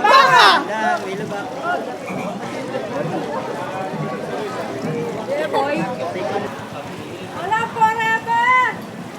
baka! Wala forever!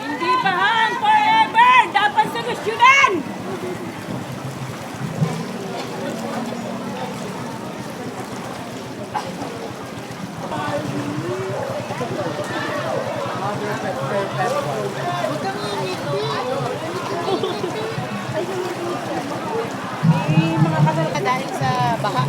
Hindi pa hang forever! Dapat solusyonan! Mga kasal ka dahil sa baka.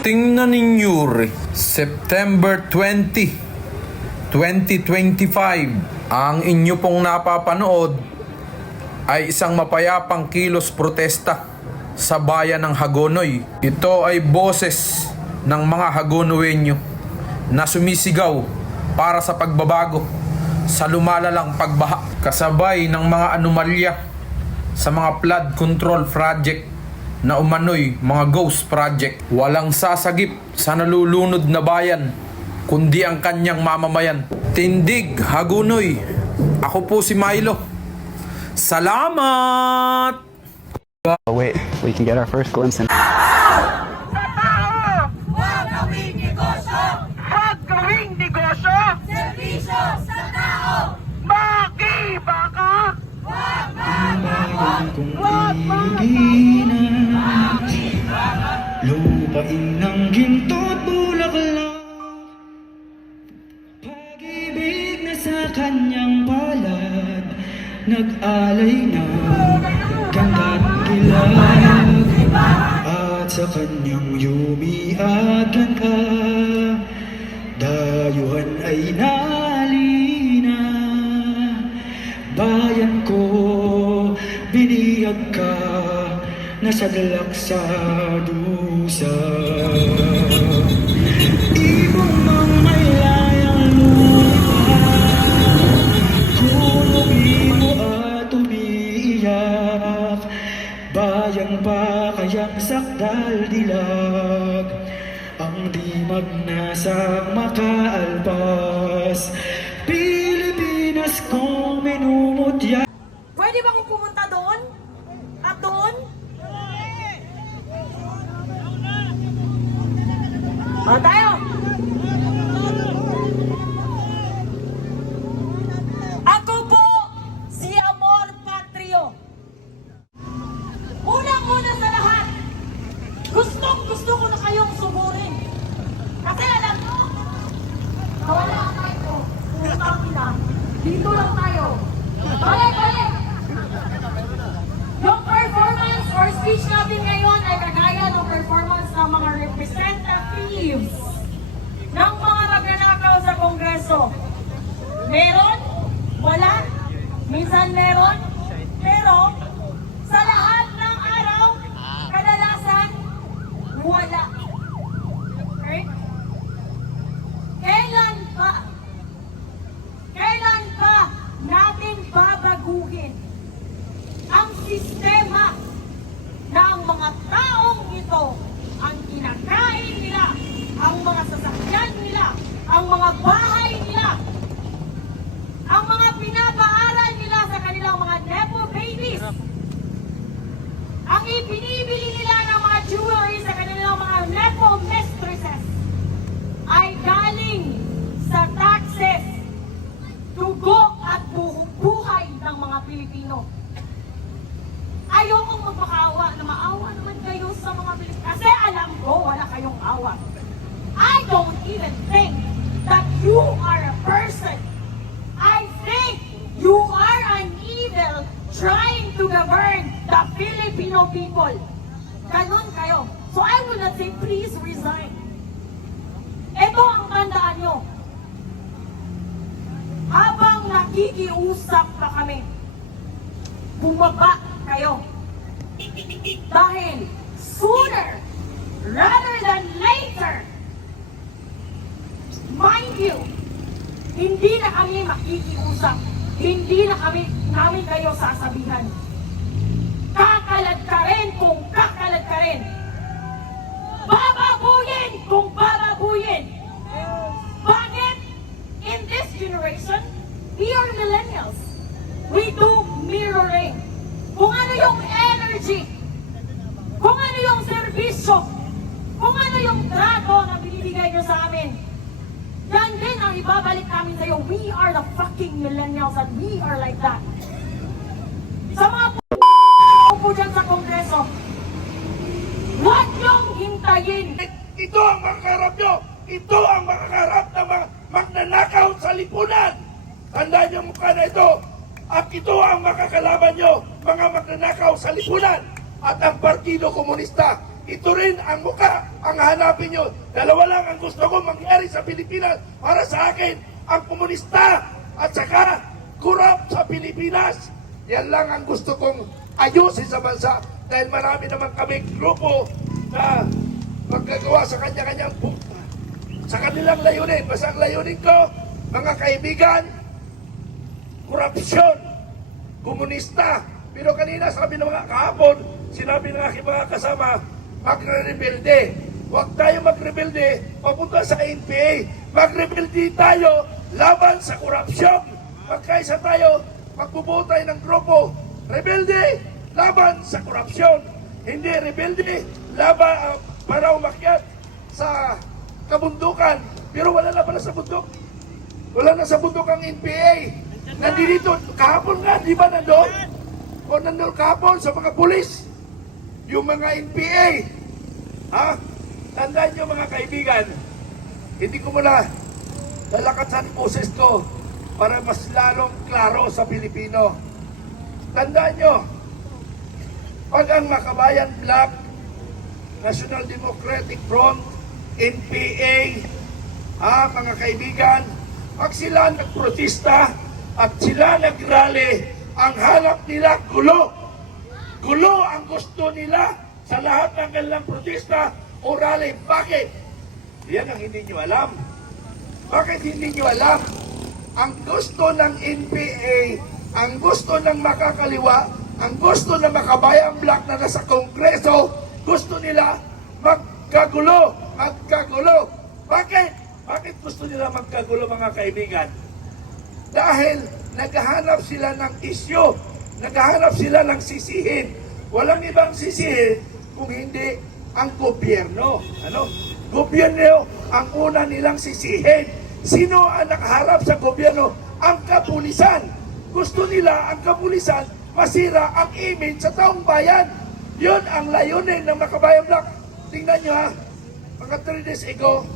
Tingnan ninyo September 20, 2025, ang inyo pong napapanood ay isang mapayapang kilos protesta sa bayan ng Hagonoy. Ito ay boses ng mga Hagonoenyo na sumisigaw para sa pagbabago sa lumalalang pagbaha kasabay ng mga anomalya sa mga flood control project na umano'y mga ghost project. Walang sasagip sa nalulunod na bayan kundi ang kanyang mamamayan. Tindig, Hagonoy. Ako po si Milo. Salamat! Oh wait, we can get our first glimpse in. Huwag gawing negosyo! Huwag gawing negosyo! Serbisyo sa tao! Makibaka! Huwag magbagon! Huwag Lupain ng ginto't bulaklak, pag-ibig na sa kanyang palad, nag-alay ng gandang gilag, at sa kanyang yumiagan ka, dayuhan ay nalina. Bayan ko, biniyag ka, nasadlak sa dusa. Ibong mang may layang lumipad, kulungi mo at umiiyak. Bayan pa kayang sakdal dilag, ang dimag na sa makaalpas. Pilipinas kong minumutya. Pwede ba kung pumunta doon? At doon? O tayo! Ako po si Amor Patrio. Unang-una sa lahat, gusto ko na kayong suburin. Kasi alam mo, wala tayo. Utang kita. Dito lang tayo. Balik! Yung performance or speech natin ngayon ay kagaya ng performance ng mga representatives ng mga magnanakaw sa Kongreso. Meron, wala Minsan meron, pero sa lahat ng araw, kadalasan, wala. Okay? Kailan pa natin babaguhin ang sistema na ang mga taong ito ang kinakain nila, ang mga sasakyan nila, ang mga bahay nila, ang mga pinapaaral nila sa kanilang mga nepo babies, ang ipinibili nila ng mga jewelry sa kanilang mga nepo mistresses ay galing sa taxes, dugo at buhay ng mga Pilipino. Ayokong magmakaawa na maawa naman kayo sa mga Pilipino. Kasi alam ko, wala kayong awa. I don't even think that you are a person. I think you are an evil trying to govern the Filipino people. Ganon kayo. So I will not say, please resign. Ito ang tandaan nyo. Habang nakikiusap na kami, bumaba kayo. Dahil sooner rather than later, mind you, hindi na kami makikiusap. Hindi na namin kayo sasabihan. Kakalad ka rin kung kakalad ka rin. Bababuyin kung bababuyin. Bakit? In this generation, we are millennials. We do mirroring. Kung ano yung energy, kung ano yung serbisyo, kung ano yung trato na binibigay nyo sa amin, yan din ang ibabalik namin sa'yo. We are the fucking millennials and we are like that. Sa mga po dyan sa Kongreso, huwag niyong hintayin. Ito ang makakarap nyo. Ito ang makakarap ng mga magnanakaw sa lipunan. Tandaan niyo mukha na ito. At ito ang makakalaban nyo, mga magnanakaw sa lipunan. At ang Partido Komunista, ito rin ang mukha ang hanapin nyo. Dalawa lang ang gusto ko mangyari sa Pilipinas para sa akin, ang komunista at saka korap sa Pilipinas. Yan lang ang gusto kong ayusin sa bansa dahil marami naman kami grupo na maggagawa sa kanya-kanyang sa kanilang layunin. Basta ang layunin ko, mga kaibigan, korupsyon, komunista. Pero kanina sabi ng mga kahapon, sinabi ng aking mga kasama, magre-rebelde. Huwag tayo magrebelde papunta sa NPA. Magrebelde tayo laban sa korupsyon. Magkaisa tayo, magbubuo tayo ng grupo. Rebelde laban sa korupsyon. Hindi rebelde laban para umakyat sa kabundukan. Pero wala na pala sa bundok. Wala na sa bundok ang NPA. Nandito, kahapon nga, di ba nandun? O nandun kahapon sa mga pulis. Yung mga NPA. Ha? Tandaan nyo mga kaibigan, hindi ko muna lalakasan boses ko para mas lalong klaro sa Pilipino. Tandaan nyo, pag ang Makabayan Black, National Democratic Front, NPA, mga kaibigan, pag sila nagprotesta at sila nagrally, ang hanap nila gulo. Gulo ang gusto nila sa lahat ng kanilang protesta o rally. Bakit? Yan ang hindi nyo alam. Bakit hindi nyo alam? Ang gusto ng NPA, ang gusto ng makakaliwa, ang gusto ng Makabayang Black na nasa Kongreso, gusto nila magkagulo. Magkagulo. Bakit? Bakit gusto nila magkagulo mga kaibigan? Dahil naghahanap sila ng isyo, naghahanap sila ng sisihin. Walang ibang sisihin kung hindi ang gobyerno. Ano? Gobyerno ang una nilang sisihin. Sino ang nakaharap sa gobyerno? Ang kapulisan. Gusto nila ang kapulisan masira ang image sa taong bayan. Yun ang layunin ng Makabayan Black. Tingnan nyo ha, mga 3 days ago,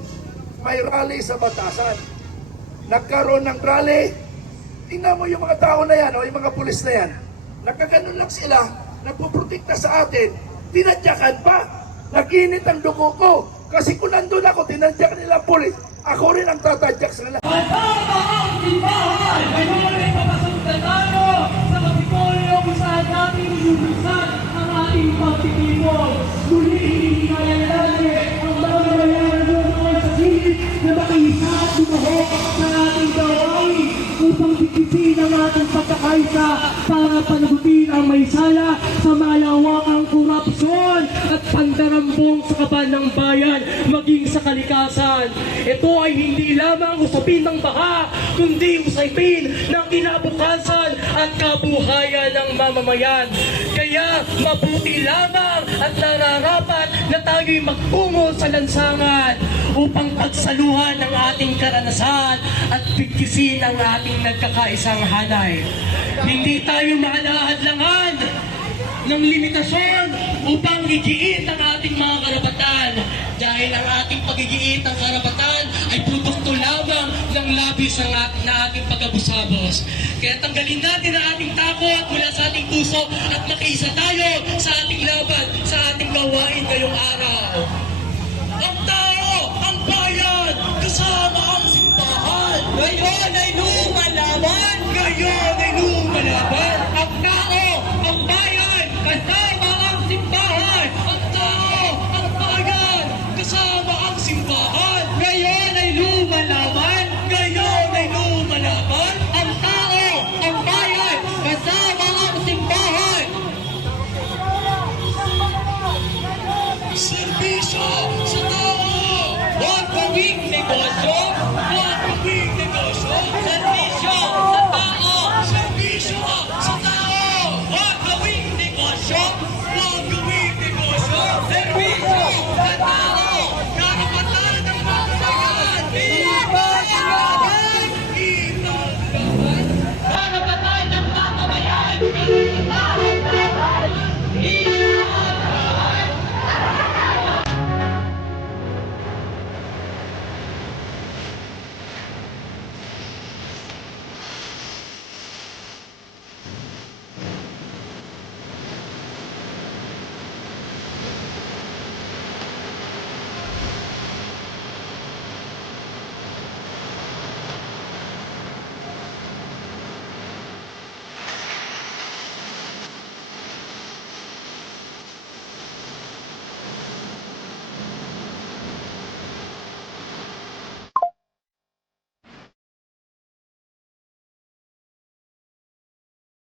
may rally sa Batasan. Nagkaroon ng rally. Tingnan mo yung mga tao na yan, o yung mga pulis na yan. Nagkaganon lang sila, nagpuprotekta sa atin. Tinadyakan pa. Naginit ang dugo ko. Kasi kung nandun ako, tinadyak nila ang pulis. Ako rin ang tatadyak sa nila. ating pagkakaisa para panagutin ang may sala sa malawakang korupsyon at pandarambong sa kaban ng bayan maging sa kalikasan. Ito ay hindi lamang usapin ng baha, kundi usapin ng kinabukasan at kabuhayan ng mamamayan. Kaya mabuti lamang at nararapat na tayo'y magtungo sa lansangan upang pagsaluhan ng ating karanasan at bigkisin ang ating nagkakaisang hanay. Hindi tayo mahalahadlangan ng limitasyon upang igiit ang ating mga karapatan dahil ang ating pagigiit ng karapatan ay produkto lamang ng labis na ating pag-abusabos. Kaya tanggalin natin ang ating takot mula sa ating puso at makiisa tayo sa ating laban, sa ating gawain ngayong araw. Ang tao, ang bayan, kasama ang simbahan. Ngayon ay lumalaban. Ngayon